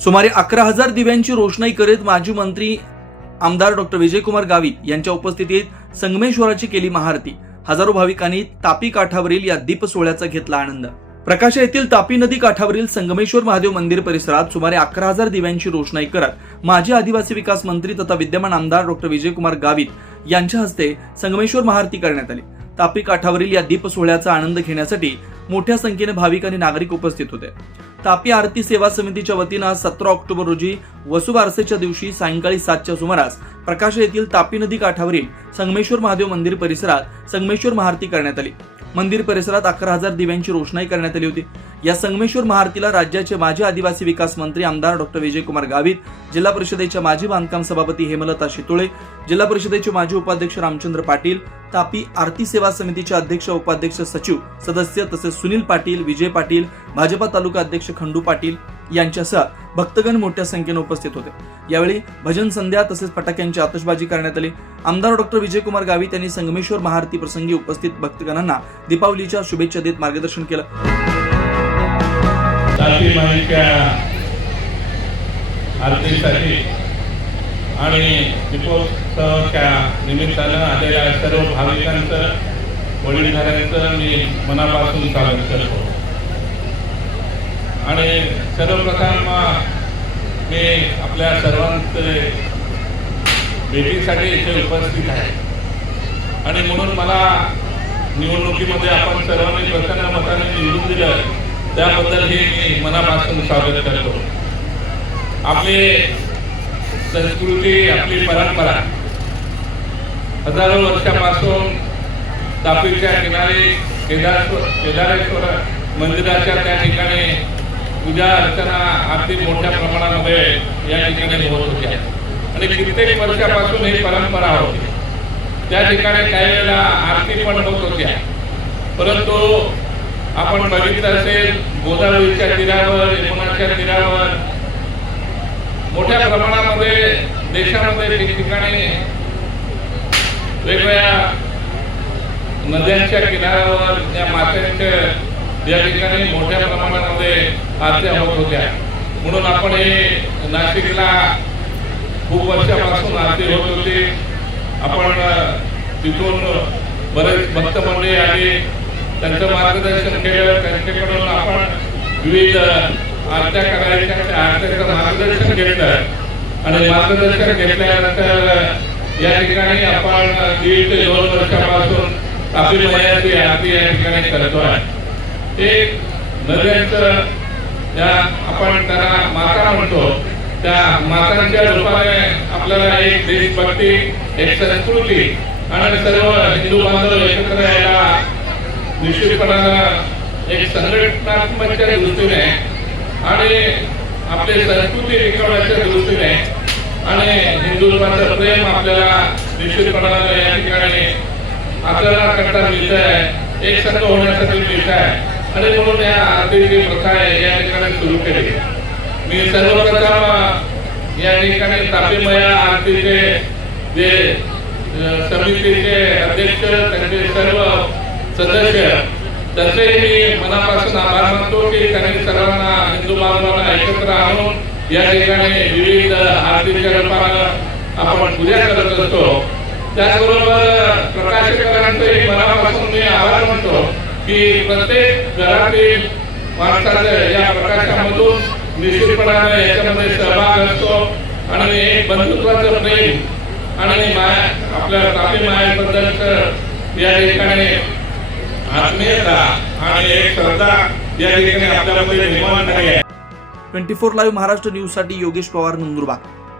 सुमारे अकरा हजार दिव्यांची रोषणाई करीत माजी मंत्री आमदार डॉक्टर विजयकुमार गावित यांच्या उपस्थितीत संगमेश्वराची केली महाआरती. हजारो भाविकांनी तापी काठावरील या दीप सोहळ्याचा घेतला आनंद. प्रकाश येथील तापी नदी काठावरील संगमेश्वर महादेव मंदिर परिसरात सुमारे अकरा हजार दिव्यांची रोषणाई करत माजी आदिवासी विकास मंत्री तथा विद्यमान आमदार डॉक्टर विजयकुमार गावित यांच्या हस्ते संगमेश्वर महाआरती करण्यात आली. तापी काठावरील या दीप सोहळ्याचा आनंद घेण्यासाठी मोठ्या संख्येने भाविक आणि नागरिक उपस्थित होते. तापी आरती सेवा समितीच्या वतीनं आज सतरा ऑक्टोबर रोजी वसुबारसेच्या दिवशी सायंकाळी सातच्या सुमारास प्रकाश येथील तापी नदी काठावरील संगमेश्वर महादेव मंदिर परिसरात संगमेश्वर महाआरती करण्यात आली. मंदिर परिसरात अकरा हजार दिव्यांची रोषणाई करण्यात आली होती. या संगमेश्वर महाआरतीला राज्याचे माजी आदिवासी विकास मंत्री आमदार डॉक्टर विजयकुमार गावित जिल्हा परिषदेच्या माजी बांधकाम सभापती हेमलता शितोळे जिल्हा परिषदेचे माजी उपाध्यक्ष रामचंद्र पाटील तापी आरती सेवा समितीचे अध्यक्ष उपाध्यक्ष सचिव सदस्य तसेच सुनील पाटील विजय पाटील भाजपा तालुका अध्यक्ष खंडू पाटील यांच्यासह भक्तगण मोठ्या संख्येने उपस्थित होते. यावेळी भजन संध्या तसेच फटाक्यांची आतषबाजी करण्यात आली. आमदार डॉक्टर विजयकुमार गावित यांनी संगमेश्वर महाआरती प्रसंगी उपस्थित भक्तगणांना दीपावलीच्या शुभेच्छा देत मार्गदर्शन केलं. जाती माईच्या आरतीसाठी. आणि दीपोत्सवाच्या निमित्तानं आलेल्या सर्व भाविकांचं वडीलधाऱ्यांचं मी मनापासून स्वागत करतो. आणि सर्वप्रथम मी आपल्या सर्वांचे भेटीसाठी इथे उपस्थित आहे. आणि म्हणून मला निवडणुकीमध्ये आपण सर्वांनी प्रसन्न मताने निवडून दिलं. त्याबद्दल हे मी मनापासून स्वागत करतो. आपली संस्कृती आपली परंपरा हजारो वर्षापासून तापीच्या किनारी केदार केदारेश्वर मंदिराच्या त्या ठिकाणी पूजा अर्चना आरती मोठ्या प्रमाणामध्ये या ठिकाणी होत होत्या. आणि कित्येक वर्षापासून ही परंपरा होती. त्या ठिकाणी काही वेळेला आरती पण होत होत्या. परंतु आपण बघितलं असेल गोदावरीच्या तीरावर यमुनाच्या तीरावर मोठ्या प्रमाणामध्ये देशामध्ये ठिकठिकाणी वेगवेगळ्या नद्यांच्या किनाऱ्यावर या मात्यांच्या या ठिकाणी मोठ्या प्रमाणामध्ये आरत्या होत होत्या. म्हणून आपण हे नाशिकला खूप वर्षापासून आरती होत होती. आपण तिथून बरेच भक्त मंडळी आली. त्यांचं मार्गदर्शन केलं त्यांच्याकडून आपण विविध आरत्या करायच्या त्या आरत्याचं मार्गदर्शन घेतलं. आणि मार्गदर्शन घेतल्यानंतर या ठिकाणी आपण दीड ते दोन वर्षापासून आपली मयाची आरती या ठिकाणी करतो आहे एक नद्यांचं त्या आपण त्याला माता म्हणतो त्या मातांच्या रूपाने आपल्याला एक देशभक्ती एक संस्कृती आणि सर्व हिंदू बांधव एकत्र यायला निश्चितपणानं एक संघटनात्मकच्या दृष्टीने आणि आपली संस्कृती टिकवण्याच्या दृष्टीने आणि हिंदुत्वाचं प्रेम आपल्याला निश्चितपणानं या ठिकाणी आपल्याला करता मिळत आहे एक संघ होण्यासाठी मिळत आहे आणि म्हणून या आरतीची प्रथा आहे या ठिकाणी सुरू केली. मी सर्वप्रथम या ठिकाणी तापीमया आरतीचे जे समितीचे अध्यक्ष त्यांचे सर्व सदस्य त्यांचे मी मनापासून आभार मानतो की त्यांनी सर्वांना हिंदू बांधवांना एकत्र आणून या ठिकाणी विविध आरतीच्या रूपानं आपण पूजा करत असतो. त्याचबरोबर प्रकाशकारांचंही मनापासून मी आभार मानतो की प्रत्येक घरातील माणसाचं या प्रकाशामधून निश्चितपणाने याच्यामध्ये सहभाग असतो आणि एक बंधुत्वाचं प्रेम आणि माया आपल्या तापी मायाबद्दलचं या ठिकाणी आत्मीयता आणि एक श्रद्धा या ठिकाणी आपल्यामध्ये निर्माण झाली आहे. ट्वेंटी फोर लाईव्ह महाराष्ट्र न्यूजसाठी योगेश पवार नंदुरबार.